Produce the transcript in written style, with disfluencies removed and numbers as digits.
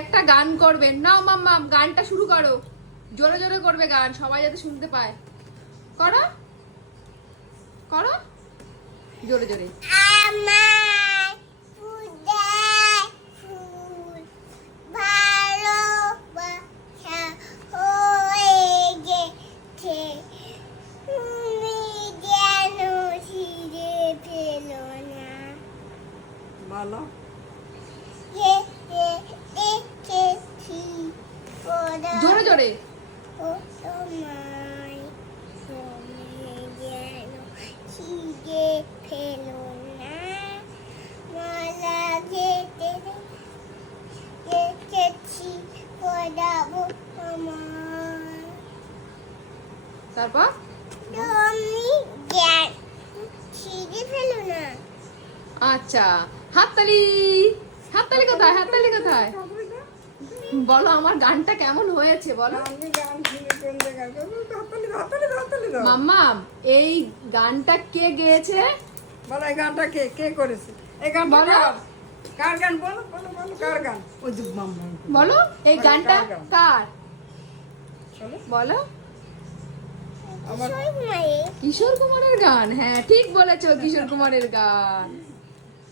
একটা গান করবেন। নাও মাম্মা গানটা শুরু করো, জোরে জোরে করবে গান, সবাই যাতে শুনতে পায়। করো করো জোরে জোরে। আমার উদয় ফুল ভালোবাসা হয়ে গেছে, তুমি যেন ছিঁড়ে ফেলো না। বলো দেখেছি জোরে জোরে। ও তোমায় তুমি যেন ছিঁড়ে ফেলো না। মালা যেতে দেখেছি পড়াবো তোমার, তারপর তুমি যেন ছিঁড়ে ফেলো না। আচ্ছা, হাততালি। হাততালি কোথায়? হাততালি কোথায়? বলো আমার গানটা কেমন হয়েছে বলো। আমি গান শুনে কোন জায়গায় হাততালি হাততালি হাততালি দাও। মাম্মাম এই গানটা কে গেয়েছে? বলো এই গানটা কে কে করেছে? এই গানটা বলো। কার? কার গান বলো বলো বলো কার গান? ওই যে মাম্মা বলো এই বলো, গানটা কার গান? কার? বলো। বলো। আমার কিশোর কুমারের কিশোর কুমারের গান। হ্যাঁ ঠিক বলেছো, কিশোর কুমারের গান।